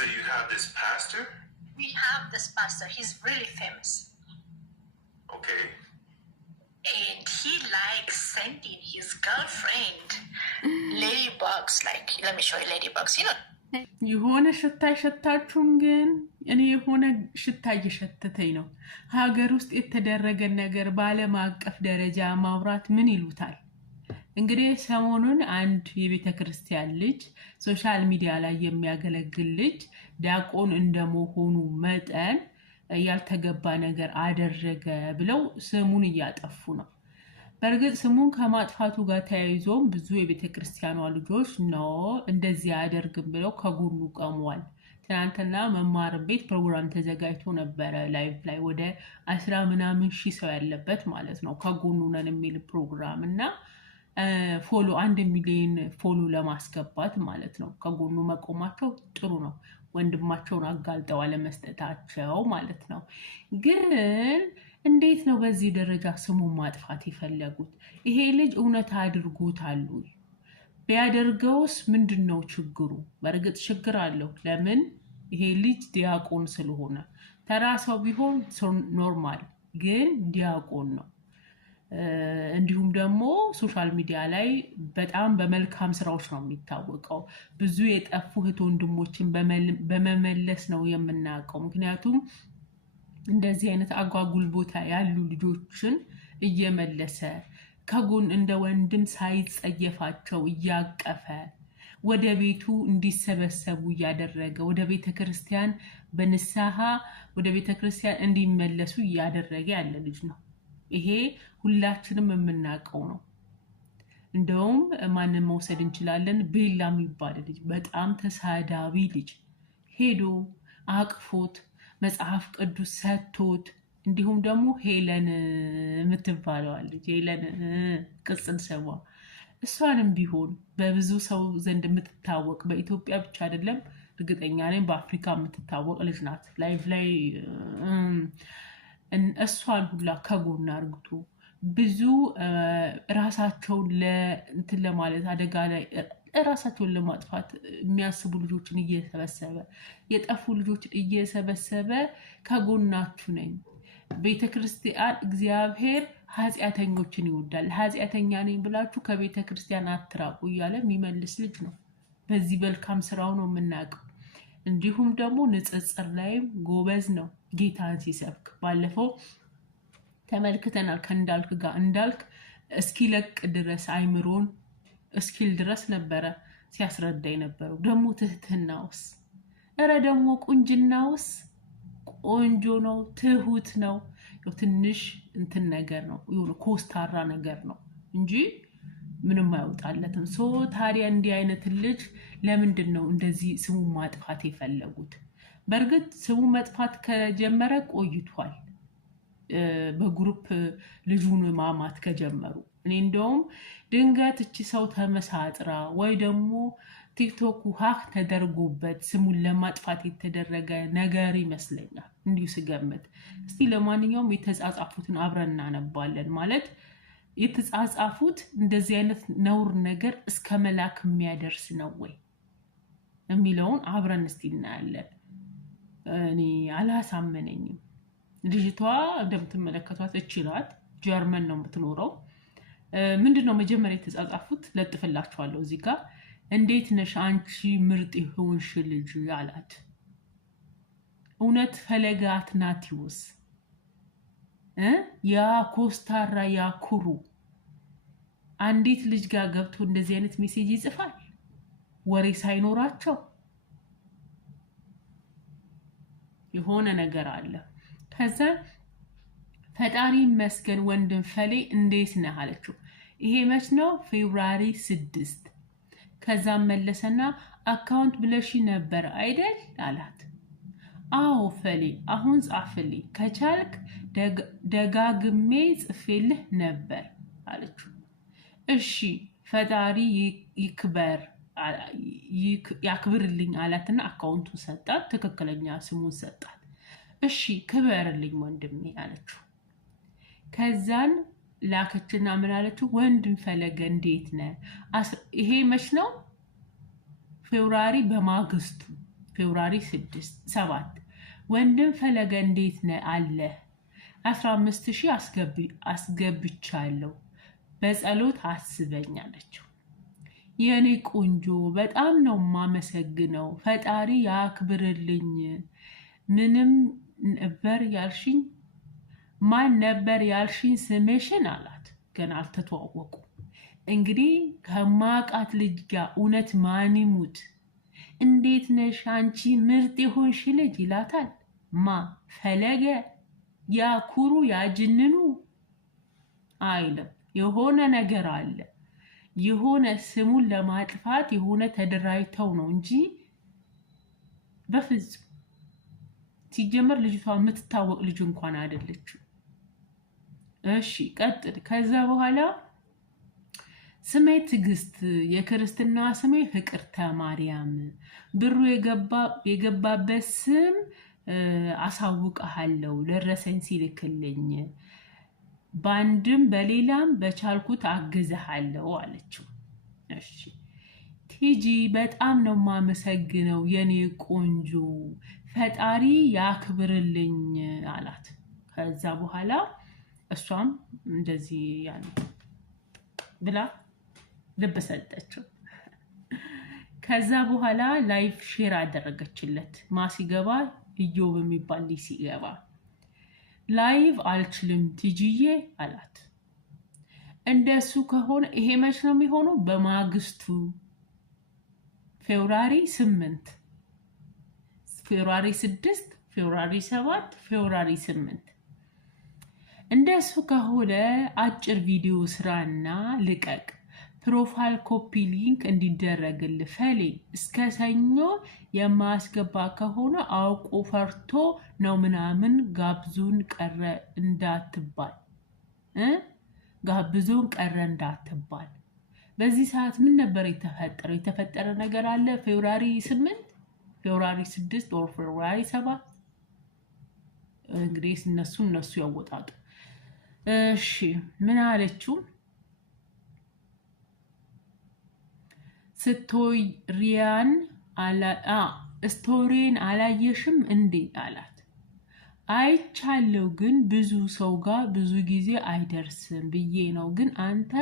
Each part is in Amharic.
So you have this pastor? We have this pastor. He's really famous. Okay. And he likes sending his girlfriend ladybugs. Like, let me show you ladybugs. You know. የሆነ ሽታ አይሸታችሁም? ግን እኔ የሆነ ሽታ እየሸተተኝ ነው። ሀገር ውስጥ የተደረገ ነገር በዓለም አቀፍ ደረጃ ማውራት ምን ይሉታል? እንግዲህ ሰሞኑን አንድ የቤተ ክርስቲያን ልጅ ሶሻል ሚዲያ ላይ የሚያገለግል ልጅ ዲያቆን እንደመሆኑ መጠን ያልተገባ ነገር አደረገ ብለው ስሙን እያጠፉ ነው። በእርግጥ ስሙን ከማጥፋቱ ጋር ተያይዞም ብዙ የቤተ ክርስቲያኗ ልጆች ነው እንደዚህ አያደርግም ብለው ከጎኑ ቆመዋል። ትናንትና መማር ቤት ፕሮግራም ተዘጋጅቶ ነበረ፣ ላይቭ ላይ ወደ 10 ምናምን ሺህ ሰው ያለበት ማለት ነው። ከጎኑ ነን የሚል ፕሮግራም እና ፎሎ 1 ሚሊዮን ፎሎ ለማስገባት ማለት ነው። ከጎኑ መቆማቸው ጥሩ ነው። ወንድማቸውን አጋልጠው አለመስጠታቸው ማለት ነው። ግን እንዴት ነው በዚህ ደረጃ ስሙን ማጥፋት የፈለጉት? ይሄ ልጅ እውነት አድርጎታል? ቢያደርገውስ ምንድነው ችግሩ? በእርግጥ ችግር አለው። ለምን? ይሄ ልጅ ዲያቆን ስለሆነ። ተራ ሰው ቢሆን ኖርማል፣ ግን ዲያቆን ነው። እንዲሁም ደግሞ ሶሻል ሚዲያ ላይ በጣም በመልካም ስራዎች ነው የሚታወቀው። ብዙ የጠፉ እህት ወንድሞችን በመመለስ ነው የምናውቀው። ምክንያቱም እንደዚህ አይነት አጓጉል ቦታ ያሉ ልጆችን እየመለሰ ከጎን እንደ ወንድም ሳይጸየፋቸው እያቀፈ ወደ ቤቱ እንዲሰበሰቡ እያደረገ ወደ ቤተ ክርስቲያን በንስሐ ወደ ቤተ ክርስቲያን እንዲመለሱ እያደረገ ያለ ልጅ ነው። ይሄ ሁላችንም የምናውቀው ነው። እንደውም ማንን መውሰድ እንችላለን? ቤላ የሚባል ልጅ በጣም ተሳዳቢ ልጅ ሄዶ አቅፎት መጽሐፍ ቅዱስ ሰጥቶት፣ እንዲሁም ደግሞ ሄለን የምትባለዋ ልጅ ሄለን ቅጽል ስሟ፣ እሷንም ቢሆን በብዙ ሰው ዘንድ የምትታወቅ በኢትዮጵያ ብቻ አይደለም እርግጠኛ ነኝ በአፍሪካ የምትታወቅ ልጅ ናት። ላይቭ ላይ እሷን ሁላ ከጎን አርግቶ ብዙ ራሳቸውን ለእንትን ለማለት አደጋ ላይ ራሳቸውን ለማጥፋት የሚያስቡ ልጆችን እየሰበሰበ የጠፉ ልጆችን እየሰበሰበ ከጎናችሁ ነኝ፣ ቤተ ክርስቲያን እግዚአብሔር ኃጢአተኞችን ይወዳል፣ ኃጢአተኛ ነኝ ብላችሁ ከቤተ ክርስቲያን አትራቁ እያለ የሚመልስ ልጅ ነው። በዚህ መልካም ስራው ነው የምናውቀው። እንዲሁም ደግሞ ንጽጽር ላይም ጎበዝ ነው። ጌታን ሲሰብክ ባለፈው ተመልክተናል ከእንዳልክ ጋር። እንዳልክ እስኪለቅ ድረስ አይምሮን እስኪል ድረስ ነበረ ሲያስረዳ የነበረው። ደግሞ ትህትናውስ፣ እረ ደግሞ ቁንጅናውስ ቆንጆ ነው፣ ትሁት ነው። ትንሽ እንትን ነገር ነው የሆነ ኮስታራ ነገር ነው እንጂ ምንም አይወጣለትም። ታዲያ እንዲህ አይነት ልጅ ለምንድን ነው እንደዚህ ስሙን ማጥፋት የፈለጉት? በእርግጥ ስሙ መጥፋት ከጀመረ ቆይቷል። በግሩፕ ልጁን ማማት ከጀመሩ እኔ እንደውም ድንገት እቺ ሰው ተመሳጥራ ወይ ደግሞ ቲክቶክ ሃክ ተደርጎበት ስሙን ለማጥፋት የተደረገ ነገር ይመስለኛል እንዲሁ ስገምት። እስቲ ለማንኛውም የተጻጻፉትን አብረን እናነባለን። ማለት የተጻጻፉት እንደዚህ አይነት ነውር ነገር እስከ መላክ የሚያደርስ ነው ወይ የሚለውን አብረን እስቲ እናያለን። እኔ አላሳመነኝም። ልጅቷ እንደምትመለከቷት እችላት ጀርመን ነው የምትኖረው። ምንድነው መጀመሪያ የተጻጻፉት? ለጥፍላችኋለሁ እዚህ ጋር። እንዴት ነሽ አንቺ ምርጥ የሆንሽ ልጅ አላት። እውነት ፈለገ አትናቲዎስ ያ ኮስታራ ያ ኩሩ አንዲት ልጅ ጋር ገብቶ እንደዚህ አይነት ሜሴጅ ይጽፋል? ወሬ ሳይኖራቸው የሆነ ነገር አለ። ከዛ ፈጣሪ መስገን ወንድም ፈሌ እንዴት ነህ አለችው። ይሄ መች ነው? ፌብሩዋሪ 6። ከዛ መለሰና አካውንት ብለሽ ነበር አይደል አላት። አዎ ፈሌ፣ አሁን ጻፍልኝ ከቻልክ ደጋግሜ ጽፌልህ ነበር አለችው። እሺ ፈጣሪ ያክብርልኝ አላትና አካውንቱን ሰጣት፣ ትክክለኛ ስሙን ሰጣት። እሺ ክበርልኝ ወንድሜ አለችው። ከዛን ላከችና ምን አለችው? ወንድም ፈለገ እንዴት ነህ? ይሄ መች ነው? ፌብሩዋሪ በማግስቱ ፌብሩዋሪ 7 ወንድም ፈለገ እንዴት ነህ አለ 15,000 አስገብቻለሁ በጸሎት አስበኝ አለችው። የኔ ቆንጆ በጣም ነው ማመሰግነው፣ ፈጣሪ ያክብርልኝ። ምንም ነበር ያልሽኝ? ማን ነበር ያልሽኝ ስምሽን አላት። ገና አልተተዋወቁ። እንግዲህ ከማቃት ልጅ ጋር እውነት ማን ይሙት እንዴት ነሽ አንቺ ምርጥ የሆንሽ ልጅ ይላታል። ማ ፈለገ ያ ኩሩ ያ ጅንኑ አይልም። የሆነ ነገር አለ። የሆነ ስሙን ለማጥፋት የሆነ ተደራጅተው ነው እንጂ በፍጹም ሲጀመር ልጅቷ የምትታወቅ ልጅ እንኳን አይደለችም። እሺ ቀጥል። ከዛ በኋላ ስሜ ትዕግስት፣ የክርስትና ስሜ ፍቅርተ ማርያም፣ ብሩ የገባበት ስም አሳውቅሃለሁ ደረሰኝ ሲልክልኝ፣ በአንድም በሌላም በቻልኩት አግዝሃለሁ አለችው። እሺ ቲጂ በጣም ነው ማመሰግነው የኔ ቆንጆ፣ ፈጣሪ ያክብርልኝ አላት። ከዛ በኋላ እሷም እንደዚህ ያለ ብላ ልብ ሰጠችው። ከዛ በኋላ ላይፍ ሼር አደረገችለት። ሲገባ ኢዮብ የሚባል ልጅ ሲገባ ላይቭ አልችልም ቲጂዬ አላት። እንደሱ ከሆነ ይሄ መች ነው የሚሆነው? በማግስቱ ፌብሩዋሪ 8፣ ፌብሩዋሪ 6፣ ፌብሩዋሪ 7፣ ፌብሩዋሪ 8 እንደሱ ከሆነ አጭር ቪዲዮ ስራና ልቀቅ፣ ፕሮፋይል ኮፒ ሊንክ እንዲደረግልህ ፈሌ። እስከ ሰኞ የማያስገባ ከሆነ አውቆ ፈርቶ ነው ምናምን ጋብዙን ቀረ እንዳትባል ጋብዙን ቀረ እንዳትባል። በዚህ ሰዓት ምን ነበር የተፈጠረው? የተፈጠረ ነገር አለ? ፌብሩዋሪ 8፣ ፌብሩዋሪ 6 ወር ፌብሩዋሪ 7 እንግዲህ እነሱ ያወጣጡ። እሺ ምን አለችው? ስቶሪን አላየሽም እንዴ አላት። አይቻለው ግን ብዙ ሰው ጋር ብዙ ጊዜ አይደርስም ብዬ ነው፣ ግን አንተ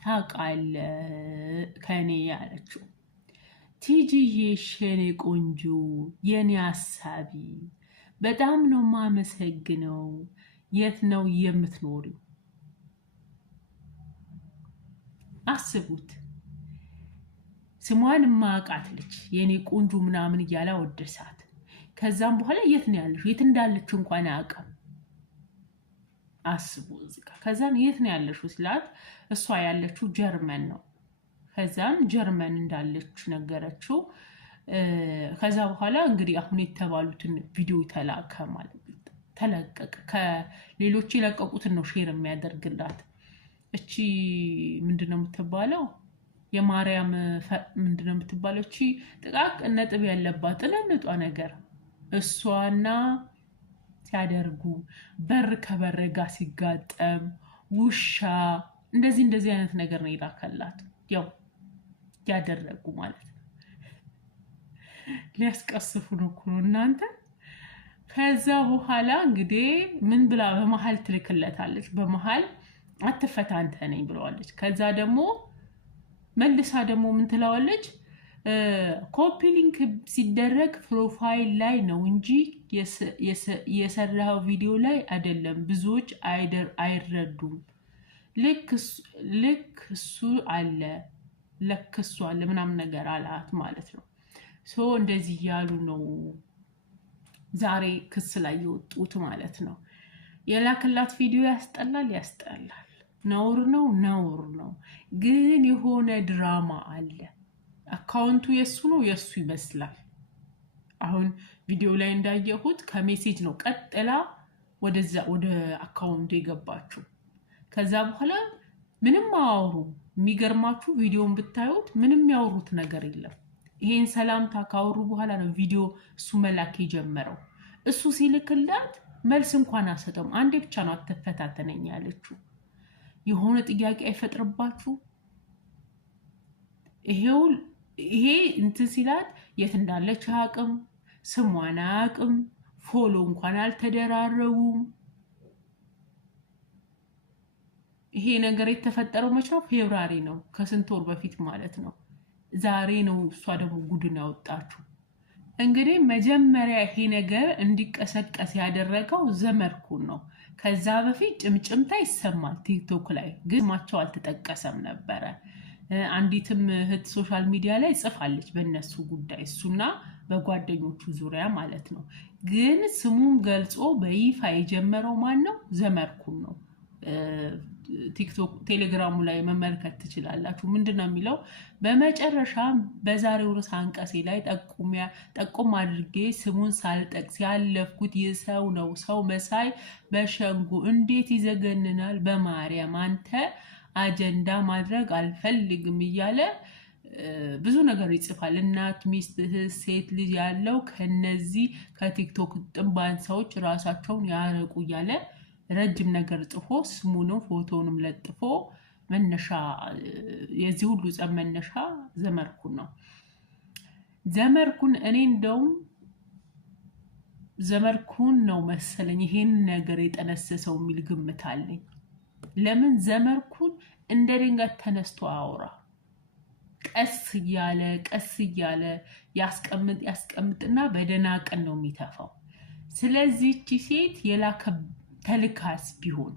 ታውቃለህ ከኔ ያለችው። ቲጂዬ የኔ ቆንጆ የኔ አሳቢ በጣም ነው ማመሰግነው። የት ነው የምትኖሪው? አስቡት። ስሟን ማቃት ልጅ የኔ ቆንጆ ምናምን እያለ ወደሳት። ከዛም በኋላ የት ነው ያለሽው? የት እንዳለች እንኳን አያውቅም። አስቡ እዚህ ጋር። ከዛን የት ነው ያለሽው ስላት እሷ ያለችው ጀርመን ነው። ከዛን ጀርመን እንዳለች ነገረችው። ከዛ በኋላ እንግዲህ አሁን የተባሉትን ቪዲዮ ተላከ ማለት ተለቀቀ። ከሌሎች የለቀቁትን ነው ሼር የሚያደርግላት። እቺ ምንድነው የምትባለው? የማርያም ምንድነው የምትባለው? እቺ ጥቃቅ ነጥብ ያለባት ጥለንጧ ነገር እሷና ሲያደርጉ በር ከበር ጋር ሲጋጠም ውሻ እንደዚህ አይነት ነገር ነው ይላከላት። ያው ያደረጉ ማለት ነው። ሊያስቀስፉ ነው እኮ እናንተ። ከዛ በኋላ እንግዲህ ምን ብላ በመሀል ትልክለታለች። በመሀል አትፈታንተነኝ ብለዋለች። ከዛ ደግሞ መልሳ ደግሞ ምን ትለዋለች? ኮፒ ሊንክ ሲደረግ ፕሮፋይል ላይ ነው እንጂ የሰራው ቪዲዮ ላይ አይደለም። ብዙዎች አይረዱም። ልክ እሱ አለ ምናምን ነገር አላት ማለት ነው። ሶ እንደዚህ እያሉ ነው ዛሬ ክስ ላይ የወጡት ማለት ነው። የላክላት ቪዲዮ ያስጠላል። ነውር ነው። ግን የሆነ ድራማ አለ። አካውንቱ የሱ ነው፣ የሱ ይመስላል። አሁን ቪዲዮ ላይ እንዳየሁት ከሜሴጅ ነው ቀጥላ ወደ አካውንቱ የገባችው። ከዛ በኋላ ምንም አያወሩ። የሚገርማችሁ ቪዲዮን ብታዩት ምንም ያወሩት ነገር የለም። ይሄን ሰላምታ ካወሩ በኋላ ነው ቪዲዮ እሱ መላክ የጀመረው። እሱ ሲልክላት መልስ እንኳን አሰጠም። አንዴ ብቻ ነው አትፈታተነኝ ያለችው። የሆነ ጥያቄ አይፈጥርባችሁ? ይሄ እንትን ሲላት የት እንዳለች አያውቅም። ስሟን አያውቅም። ፎሎ እንኳን አልተደራረቡም። ይሄ ነገር የተፈጠረው መች ነው? ፌብራሪ ነው፣ ከስንት ወር በፊት ማለት ነው። ዛሬ ነው እሷ ደግሞ ጉድን ያወጣችው። እንግዲህ መጀመሪያ ይሄ ነገር እንዲቀሰቀስ ያደረገው ዘመድኩን ነው። ከዛ በፊት ጭምጭምታ ይሰማል ቲክቶክ ላይ፣ ግን ስማቸው አልተጠቀሰም ነበረ። አንዲትም እህት ሶሻል ሚዲያ ላይ ጽፋለች በእነሱ ጉዳይ፣ እሱና በጓደኞቹ ዙሪያ ማለት ነው። ግን ስሙን ገልጾ በይፋ የጀመረው ማን ነው? ዘመድኩን ነው። ቲክቶክ ቴሌግራሙ ላይ መመልከት ትችላላችሁ። ምንድነው የሚለው? በመጨረሻ በዛሬው ርዕሰ አንቀጼ ላይ ጠቁም አድርጌ ስሙን ሳልጠቅስ ያለፍኩት ይህ ሰው ነው። ሰው መሳይ በሸንጉ እንዴት ይዘገንናል! በማርያም አንተ አጀንዳ ማድረግ አልፈልግም እያለ ብዙ ነገር ይጽፋል። እናት፣ ሚስት፣ ሴት ልጅ ያለው ከነዚህ ከቲክቶክ ጥንባን ሰዎች ራሳቸውን ያረቁ እያለ ረጅም ነገር ጽፎ ስሙንም ፎቶውንም ለጥፎ መነሻ የዚህ ሁሉ ጸብ መነሻ ዘመድኩን ነው። ዘመድኩን እኔ እንደውም ዘመድኩን ነው መሰለኝ ይሄን ነገር የጠነሰሰው የሚል ግምት አለኝ። ለምን ዘመድኩን እንደ ድንገት ተነስቶ አወራ? ቀስ እያለ ያስቀምጥና በደህና ቀን ነው የሚተፋው። ስለዚህ እቺ ሴት የላከ ተልካስ ቢሆን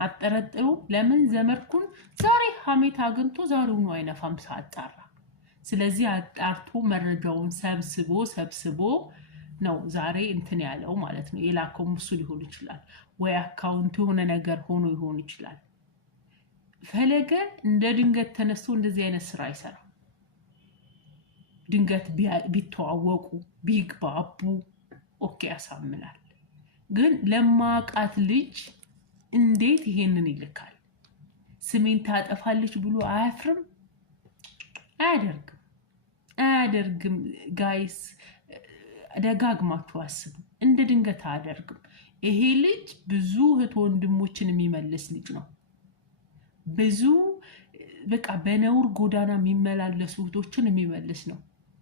አጠረጥሩ። ለምን ዘመድኩን ዛሬ ሀሜት አግኝቶ ዛሬውኑ አይነፋም ሳጣራ። ስለዚህ አጣርቶ መረጃውን ሰብስቦ ነው ዛሬ እንትን ያለው ማለት ነው። የላከው እሱ ሊሆን ይችላል፣ ወይ አካውንቱ የሆነ ነገር ሆኖ ይሆን ይችላል። ፈለገ እንደ ድንገት ተነስቶ እንደዚህ አይነት ስራ አይሰራም። ድንገት ቢተዋወቁ ቢግባቡ ኦኬ ያሳምናል። ግን ለማቃት ልጅ እንዴት ይሄንን ይልካል? ስሜን ታጠፋለች ብሎ አያፍርም? አያደርግም። ጋይስ ደጋግማችሁ አስቡ። እንደ ድንገት አያደርግም። ይሄ ልጅ ብዙ እህት ወንድሞችን የሚመልስ ልጅ ነው። ብዙ በቃ በነውር ጎዳና የሚመላለሱ እህቶችን የሚመልስ ነው።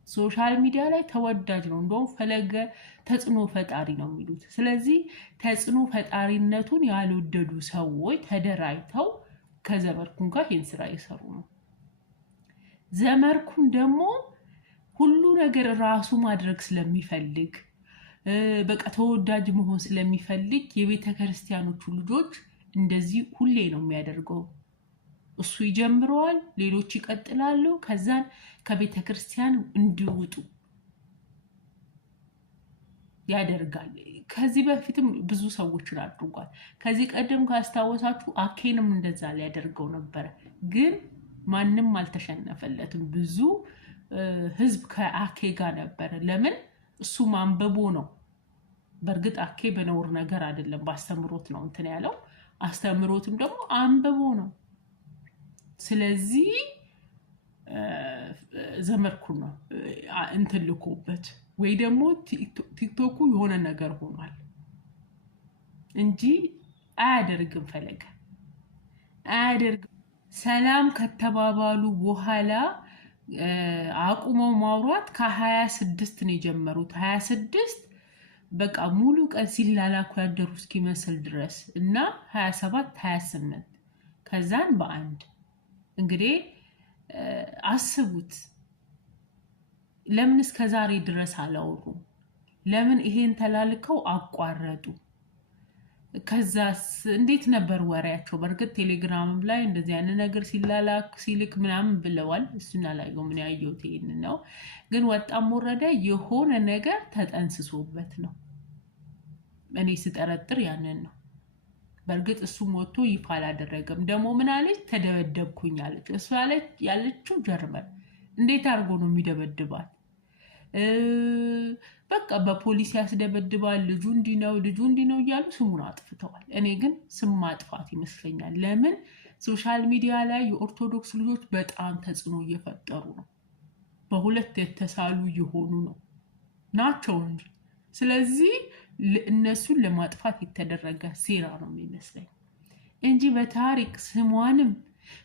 ሶሻል ሚዲያ ላይ ተወዳጅ ነው። እንደውም ፈለገ ተጽዕኖ ፈጣሪ ነው የሚሉት። ስለዚህ ተጽዕኖ ፈጣሪነቱን ያልወደዱ ሰዎች ተደራጅተው ከዘመድኩን ጋር ይህን ስራ እየሰሩ ነው። ዘመድኩን ደግሞ ሁሉ ነገር ራሱ ማድረግ ስለሚፈልግ በቃ ተወዳጅ መሆን ስለሚፈልግ የቤተ ክርስቲያኖቹ ልጆች እንደዚህ ሁሌ ነው የሚያደርገው። እሱ ይጀምረዋል፣ ሌሎች ይቀጥላሉ። ከዛን ከቤተ ክርስቲያን እንዲወጡ ያደርጋል። ከዚህ በፊትም ብዙ ሰዎችን አድርጓል። ከዚህ ቀደም ካስታወሳችሁ አኬንም እንደዛ ሊያደርገው ነበረ፣ ግን ማንም አልተሸነፈለትም። ብዙ ህዝብ ከአኬ ጋር ነበረ። ለምን? እሱ ማንበቦ ነው። በእርግጥ አኬ በነውር ነገር አይደለም፣ በአስተምሮት ነው እንትን ያለው። አስተምሮትም ደግሞ አንብቦ ነው። ስለዚህ ዘመድኩን ነው እንትን ልኮበት፣ ወይ ደግሞ ቲክቶኩ የሆነ ነገር ሆኗል እንጂ አያደርግም። ፈለገ አያደርግም። ሰላም ከተባባሉ በኋላ አቁመው ማውራት ከ26 ነው የጀመሩት። 26 በቃ ሙሉ ቀን ሲላላኩ ያደሩ እስኪመስል ድረስ እና 27 28 ከዛን በአንድ እንግዲህ አስቡት። ለምን እስከ ዛሬ ድረስ አላወሩም? ለምን ይሄን ተላልከው አቋረጡ? ከዛስ እንዴት ነበር ወሬያቸው? በእርግጥ ቴሌግራም ላይ እንደዚህ አይነት ነገር ሲልክ ምናምን ብለዋል። እሱን አላየሁም፣ ምን ያየሁት ይሄን ነው። ግን ወጣም ወረደ የሆነ ነገር ተጠንስሶበት ነው። እኔ ስጠረጥር ያንን ነው። በእርግጥ እሱም ወጥቶ ይፋ አላደረገም። ደግሞ ምን አለች? ተደበደብኩኝ አለች። እሱ ያለችው ጀርመን። እንዴት አድርጎ ነው የሚደበድባት? በቃ በፖሊስ ያስደበድባል። ልጁ እንዲህ ነው እያሉ ስሙን አጥፍተዋል። እኔ ግን ስም ማጥፋት ይመስለኛል። ለምን? ሶሻል ሚዲያ ላይ የኦርቶዶክስ ልጆች በጣም ተጽዕኖ እየፈጠሩ ነው። በሁለት የተሳሉ እየሆኑ ነው ናቸው እንጂ። ስለዚህ እነሱን ለማጥፋት የተደረገ ሴራ ነው የሚመስለኝ እንጂ በታሪክ ስሟንም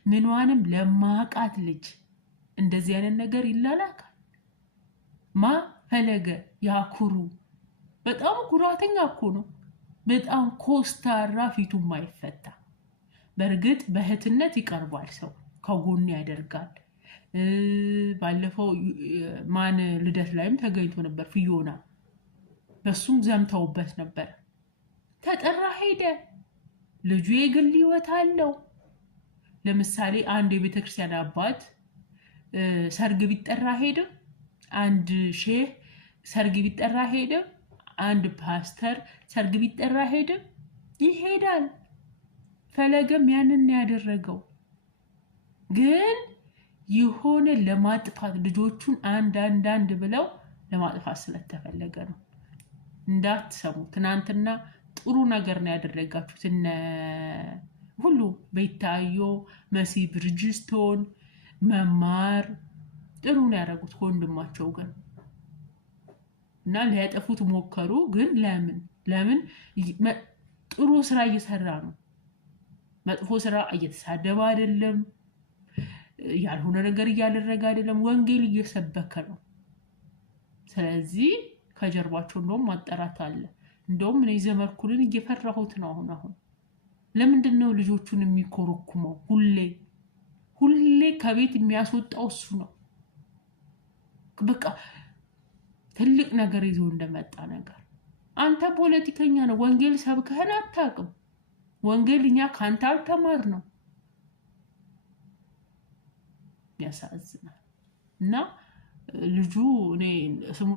ምኗንም ለማቃት ልጅ እንደዚህ አይነት ነገር ይላላካል? ማ ፈለገ ያኩሩ በጣም ኩራተኛ እኮ ነው። በጣም ኮስታራ ፊቱ ማይፈታ። በእርግጥ በእህትነት ይቀርባል፣ ሰው ከጎን ያደርጋል። ባለፈው ማን ልደት ላይም ተገኝቶ ነበር ፊዮና፣ በሱም ዘምተውበት ነበር። ተጠራ ሄደ። ልጁ የግል ህይወት አለው። ለምሳሌ አንድ የቤተክርስቲያን አባት ሰርግ ቢጠራ ሄደ፣ አንድ ሼህ ሰርግ ቢጠራ ሄደ፣ አንድ ፓስተር ሰርግ ቢጠራ ሄደ፣ ይሄዳል። ፈለገም ያንን ያደረገው ግን የሆነ ለማጥፋት ልጆቹን አንድ ብለው ለማጥፋት ስለተፈለገ ነው። እንዳትሰሙ። ትናንትና ጥሩ ነገር ነው ያደረጋችሁት። እነ ሁሉ ቤታዮ፣ መሲ ብርጅስቶን፣ መማር ጥሩ ነው ያደረጉት ከወንድማቸው ጋር እና ሊያጠፉት ሞከሩ። ግን ለምን ጥሩ ስራ እየሰራ ነው። መጥፎ ስራ እየተሳደበ አይደለም፣ ያልሆነ ነገር እያደረገ አይደለም፣ ወንጌል እየሰበከ ነው። ስለዚህ ከጀርባቸው እንደውም ማጠራት አለ። እንደውም እኔ ዘመርኩልን እየፈራሁት ነው። አሁን ለምንድን ነው ልጆቹን የሚኮረኩመው? ሁሌ ከቤት የሚያስወጣው እሱ ነው። በቃ ትልቅ ነገር ይዞ እንደመጣ ነገር። አንተ ፖለቲከኛ ነው፣ ወንጌል ሰብከህን አታውቅም። ወንጌል እኛ ካንተ አልተማር ነው። ያሳዝናል። እና ልጁ እኔ ስሙ